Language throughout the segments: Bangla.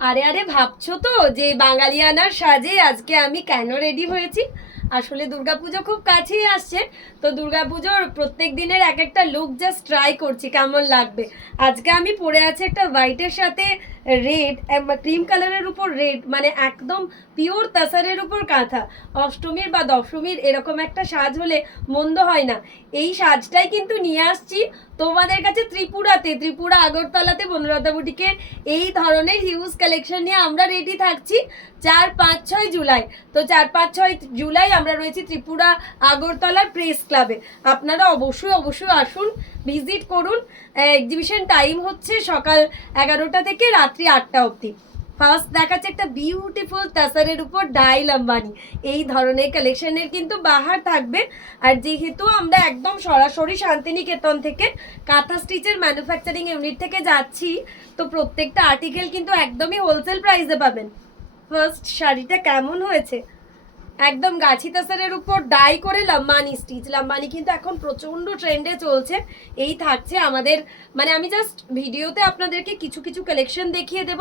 আরে আরে ভাবছো তো যে বাঙালিয়ানার সাজে আজকে আমি কেন রেডি হয়েছি? আসলে দুর্গাপুজো খুব কাছেই আসছে। তো দুর্গাপুজোর প্রত্যেক দিনের এক একটা লুক জাস্ট ট্রাই করছি কেমন লাগবে। আজকে আমি পরে আছি একটা হোয়াইটের সাথে রেড, ক্রিম কালারের উপর রেড, মানে একদম পিওর তাসারের উপর কাঁথা। অষ্টমীর বা দশমীর এরকম একটা সাজ হলে মন্দ হয় না। এই সাজটাই কিন্তু নিয়ে আসছি তোমাদের কাছে ত্রিপুরা আগরতলাতে বনলতা বুটিকের এই ধরনের হিউজ কালেকশন নিয়ে আমরা রেডি থাকছি 4, 5, 6 জুলাই। তো 4, 5, 6 জুলাই আমরা রয়েছি ত্রিপুরা আগরতলার প্রেস ক্লাবে। আপনারা অবশ্যই অবশ্যই আসুন, ভিজিট করুন। এক্সিবিশন টাইম হচ্ছে সকাল 11টা থেকে রাত্রি 8টা অবধি। ফার্স্ট দেখাচ্ছে একটা বিউটিফুল তাসারের উপর ডাই লাম্বানি। এই ধরনের কালেকশনের কিন্তু বাহার থাকবে। আর যেহেতু আমরা একদম সরাসরি শান্তিনিকেতন থেকে কাঁথা স্টিচের ম্যানুফ্যাকচারিং ইউনিট থেকে যাচ্ছি, তো প্রত্যেকটা আর্টিকেল কিন্তু একদমই হোলসেল প্রাইসে পাবেন। ফার্স্ট শাড়িটা কেমন হয়েছে? একদম গাছি তাসারের উপর ডাই করে লাম্বানি স্টিচ। লাম্বানি কিন্তু এখন প্রচন্ড ট্রেন্ডে চলছে। এই থাকছে আমাদের, মানে আমি জাস্ট ভিডিওতে আপনাদেরকে কিছু কিছু কালেকশন দেখিয়ে দেব,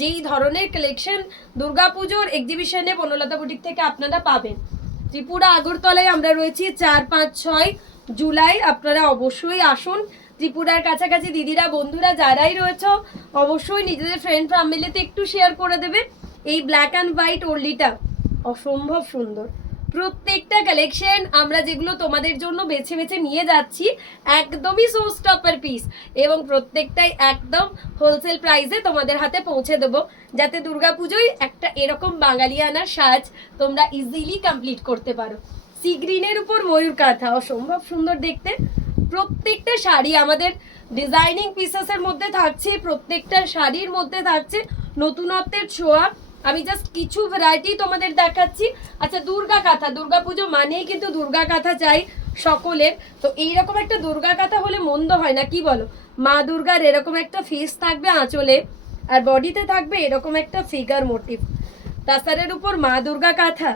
যেই ধরনের কালেকশন দুর্গাপুজোর এক্সিবিশনে বনলতা বুটিক থেকে আপনারা পাবেন। ত্রিপুরা আগরতলায় আমরা রয়েছি 4, 5, 6 জুলাই। আপনারা অবশ্যই আসুন। ত্রিপুরার কাছাকাছি দিদিরা বন্ধুরা যারাই রয়েছে অবশ্যই নিজেদের ফ্রেন্ড ফ্যামিলিতে একটু শেয়ার করে দেবে। এই ব্ল্যাক অ্যান্ড হোয়াইট ওড়লিটা অসম্ভব সুন্দর। প্রত্যেকটা কালেকশন আমরা যেগুলো তোমাদের জন্য বেছে বেছে নিয়ে যাচ্ছি একদমই শো স্টপার পিস, এবং প্রত্যেকটাই একদম হোলসেল প্রাইসে তোমাদের হাতে পৌঁছে দেবো, যাতে দুর্গাপুজোয় একটা এরকম বাঙালিয়ানার সাজ তোমরা ইজিলি কমপ্লিট করতে পারো। সি গ্রিনের উপর ময়ূর কাঁথা অসম্ভব সুন্দর দেখতে। প্রত্যেকটা শাড়ি আমাদের ডিজাইনিং পিসেসের মধ্যে থাকছে, প্রত্যেকটা শাড়ির মধ্যে থাকছে নতুনত্বের ছোঁয়া। আমি জাস্ট কিছু ভ্যারাইটি তোমাদের দেখাচ্ছি। আচ্ছা, দুর্গা কাঁথা, দুর্গাপুজো মানেই কিন্তু দুর্গা কাঁথা চাই সকলের। তো এইরকম একটা দুর্গা কাঁথা হলে মন্দ হয় না, কি বলো? মা দুর্গার এরকম একটা ফেস থাকবে আঁচলে, আর বডিতে থাকবে এরকম একটা ফিগার মোটিভ। তাসারের উপর মা দুর্গা কাঁথা,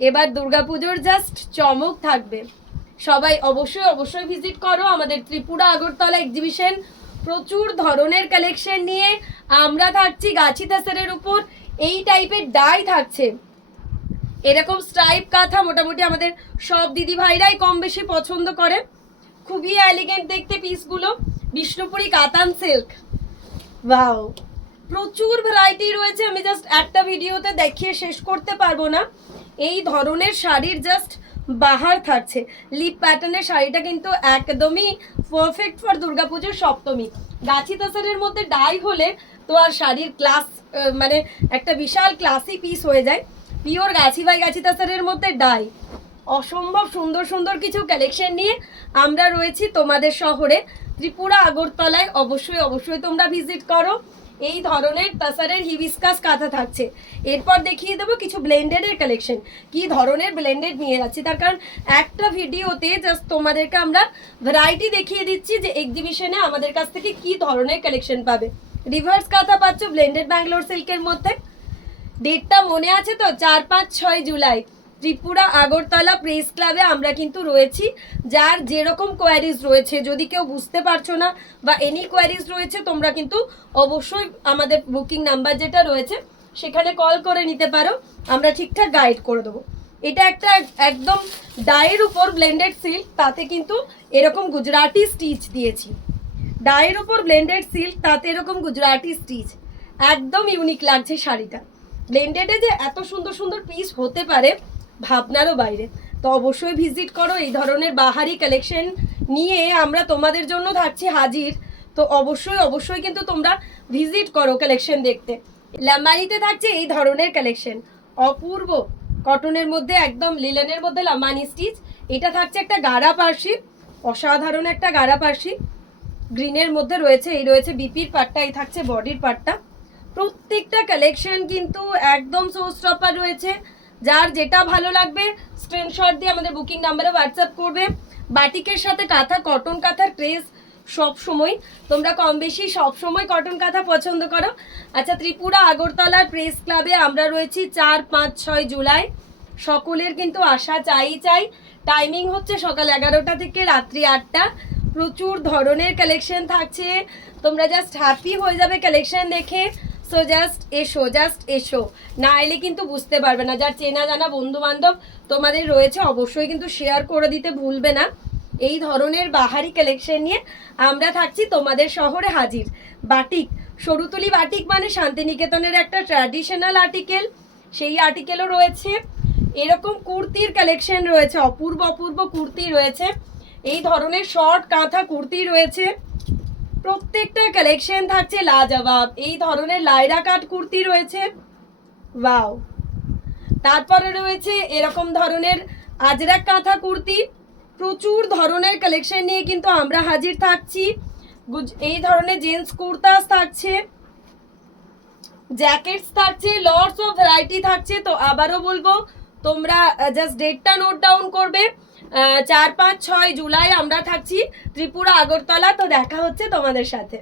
এবার দুর্গাপুজোর জাস্ট চমক থাকবে। সবাই অবশ্যই অবশ্যই ভিজিট করো আমাদের ত্রিপুরা আগরতলা এক্সিবিশন। প্রচুর ধরনের কালেকশন নিয়ে আমরা থাকছি গাছি তাসারের উপর। এই টাইপের ডাই থাকছে, এরকম স্ট্রাইপ কাঁথা মোটামুটি আমাদের সব দিদি ভাইরাই কম বেশি পছন্দ করে। খুবই এলিগেন্ট দেখতে পিসগুলো। বিষ্ণুপুরি কাতান সিল্ক, ওয়াও, প্রচুর ভ্যারাইটি রয়েছে। আমি জাস্ট একটা ভিডিওতে দেখিয়ে শেষ করতে পারবো না। এই ধরনের শাড়ির জাস্ট বাহার থাকছে। লিপ প্যাটার্নের শাড়িটা কিন্তু একদমই পারফেক্ট ফর দুর্গাপুজোর সপ্তমী। গাছি তাসারের মধ্যে ডাই হলে তো আর শাড়ির ক্লাস, মানে একটা বিশাল ক্লাসি পিস হয়ে যায়। পিওর গাছি বাই গাছি তাসারের মধ্যে ডাই, অসম্ভব সুন্দর সুন্দর কিছু কালেকশন নিয়ে আমরা রয়েছি তোমাদের শহরে ত্রিপুরা আগরতলায়। অবশ্যই অবশ্যই তোমরা ভিজিট করো। এই ধরনের তাসারের হিবিস্কাস কাঁথা থাকছে। এরপর দেখিয়ে দেবো কিছু ব্লেন্ডেডের কালেকশন, কি ধরনের ব্লেন্ডেড নিয়ে যাচ্ছি, তার কারণ একটা ভিডিওতে জাস্ট তোমাদেরকে আমরা ভ্যারাইটি দেখিয়ে দিচ্ছি যে এক্সিবিশনে আমাদের কাছ থেকে কি ধরনের কালেকশন পাবে। রিভার্স কাঁথা পাচ্ছ ব্লেন্ডেড ব্যাঙ্গালোর সিল্কের মধ্যে। ডেটটা মনে আছে তো? 4, 5, 6 জুলাই ত্রিপুরা আগরতলা প্রেস ক্লাবে আমরা কিন্তু রয়েছি। যার যেরকম কোয়ারিজ রয়েছে, যদি কেউ বুঝতে পারছো না বা এনি কোয়ারিজ রয়েছে, তোমরা কিন্তু অবশ্যই আমাদের বুকিং নাম্বার যেটা রয়েছে সেখানে কল করে নিতে পারো, আমরা ঠিকঠাক গাইড করে দেবো। এটা একটা একদম ডায়ের উপর ব্লেন্ডেড সিল্ক, তাতে কিন্তু এরকম গুজরাটি স্টিচ দিয়েছি। ডায়ের উপর ব্লেন্ডেড সিল্ক, তাতে এরকম গুজরাটি স্টিচ, একদম ইউনিক লাগছে শাড়িটা। ব্লেন্ডেডে যে এত সুন্দর সুন্দর পিস হতে পারে ভাবনারও বাইরে। তো অবশ্যই ভিজিট করো। এই ধরনের বাহারি কালেকশন নিয়ে আমরা তোমাদের জন্য থাকছি হাজির। তো অবশ্যই অবশ্যই কিন্তু তোমরা ভিজিট করো কালেকশন দেখতে। লাম্বানিতে থাকছে এই ধরনের কালেকশন, অপূর্ব কটনের মধ্যে একদম লিলেনের মধ্যে লাম্বানি স্টিচ। এটা থাকছে একটা গাড়া পার্সি, অসাধারণ একটা গাড়া পার্সি গ্রিনের মধ্যে রয়েছে। এই রয়েছে বিপির পাটটা, এই থাকছে বডির পাটটা। প্রত্যেকটা কালেকশন কিন্তু একদম শো স্টপার রয়েছে। যার যেটা ভালো লাগবে স্ক্রিনশট দিয়ে আমাদের বুকিং নাম্বারে হোয়াটসঅ্যাপ করবে। বাটিকের সাথে কাঁথা, কটন কাঁথার ক্রেজ সব সময়, তোমরা কম বেশি সব সময় কটন কাঁথা পছন্দ করো। আচ্ছা, ত্রিপুরা আগরতলার প্রেস ক্লাবে আমরা রয়েছি 4, 5, 6 জুলাই। সকলের কিন্তু আশা চাই। টাইমিং হচ্ছে সকাল 11টা থেকে রাত্রি 8টা। প্রচুর ধরনের কালেকশন থাকছে, তোমরা জাস্ট হ্যাপি হয়ে যাবে কালেকশন দেখে। সো জাস্ট এসো, না এলে কিন্তু বুঝতে পারবে না। যার চেনা জানা বন্ধু বান্ধব তোমাদের রয়েছে অবশ্যই কিন্তু শেয়ার করে দিতে ভুলবে না। এই ধরনের বাহারি কালেকশন নিয়ে আমরা থাকছি তোমাদের শহরে হাজির। বাটিক, সরুতুলি বাটিক মানে শান্তিনিকেতনের একটা ট্র্যাডিশনাল আর্টিকেল, সেই আর্টিকেলও রয়েছে। এরকম কুর্তির কালেকশন রয়েছে, অপূর্ব অপূর্ব কুর্তি রয়েছে। এই ধরনের শর্ট কাঁথা কুর্তি রয়েছে, প্রত্যেকটা কালেকশন থাকছে লাজবাব। এই ধরনের লাইরা কাট কুর্তি রয়েছে, ওয়াও। তারপরে রয়েছে এরকম ধরনের আজরাক কাঁথা কুর্তি। প্রচুর ধরনের কালেকশন নিয়ে কিন্তু আমরা হাজির থাকছি। এই ধরনের জেন্টস কুর্তাস থাকছে, জ্যাকেটস থাকছে, লটস অফ ভ্যারাইটি থাকছে। তো আবারও বলবো তোমরা জাস্ট ডেটটা নোট ডাউন করবে। 4, 5, 6 জুলাই আমরা থাকছি ত্রিপুরা আগরতলা। তো দেখা হচ্ছে তোমাদের সাথে।